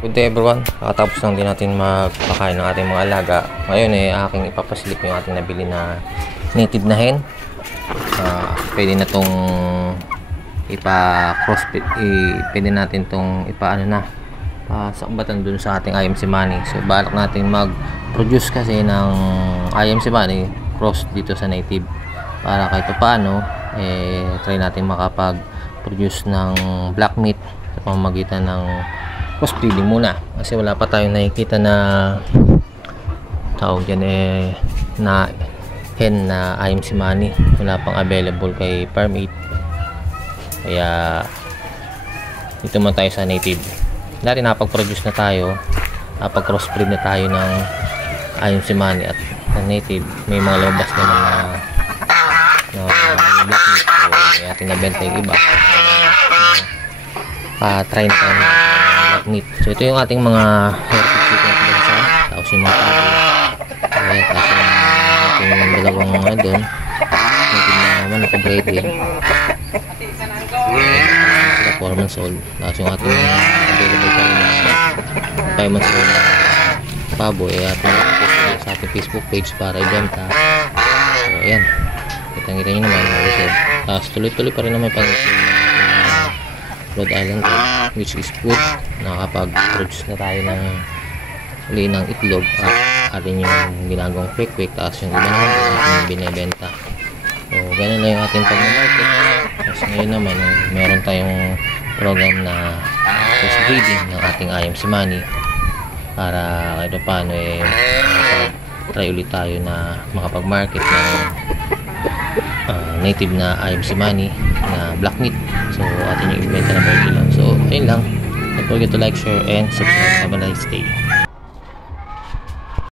Good day everyone, kakatapos lang din natin magpakain ng ating mga alaga. Ngayon aking ipapasilip yung ating nabili na native na hen. Pwede na tong ipa-crossfit, pwede natin tong pasakbatan dun sa ating IMC Money. So balak natin mag-produce kasi ng IMC Money cross dito sa native para kahit paano try natin makapag-produce ng black meat sa pamamagitan ng crossbreeding muna, kasi wala pa tayong nakikita na tawag dyan na hen na IMC Money. Wala pang available kay Farm 8, kaya dito man tayo sa native. Dati napag-produce na tayo, napag-crossbreed na tayo ng IMC Money at ng native. May mga lumabas naman na black meat, so may ating nabenta yung iba. Try na tayo ng meat. So ito yung ating mga heritage chicken sa, tapos yung mga pabo, tapos yung dalawang mga doon natin na naman naka-braided, sila 4 months old. Tapos yung ating available pa rin na 5 months old na pabo ating sa ating Facebook page para ibenta. So ayan, kitang-kita nyo naman. Tapos tuloy-tuloy pa rin naman pag-isip Rhode Island Red, which is good. Nakapag-produce na tayo ng uli ng itlog at atin yung ginagawang quick, tapos yung iba naman ating binibenta. So ganun na yung ating pag-market. Tapos ngayon naman meron tayong program na crossbreeding ng ating IMC Money para kahit paano try ulit tayo na makapag-market ng native na IMC Money na black meat. So atin yung ibenta na 40 lang. So ayun lang, don't forget to like, share and subscribe. Have a nice day.